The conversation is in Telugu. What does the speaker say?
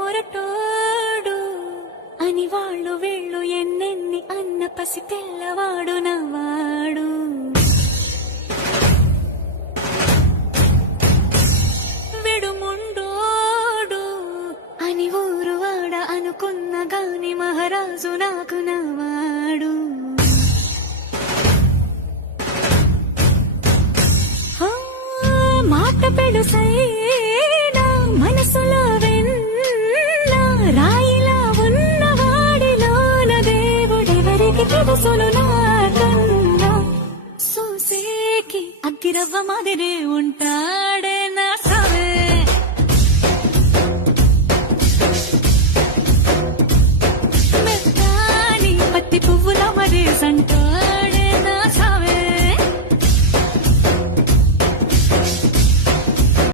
మొరటోడు అని వాళ్ళు వీళ్ళు ఎన్నెన్ని అన్న పసి పిల్లవాడు నవ్వాడు. విడుముండోడు అని ఊరు వాడ అనుకున్న గాని మహారాజు నాకు నవ్వాడు. మాట పెడుసైనా మనసులో వెన్న రాయిలా ఉన్నవాడిలోన దేవుడెవరికి తెలుసును నాకన్నా. సూసేకి అగ్గిరవ్వ మాదిరే ఉంటాడు.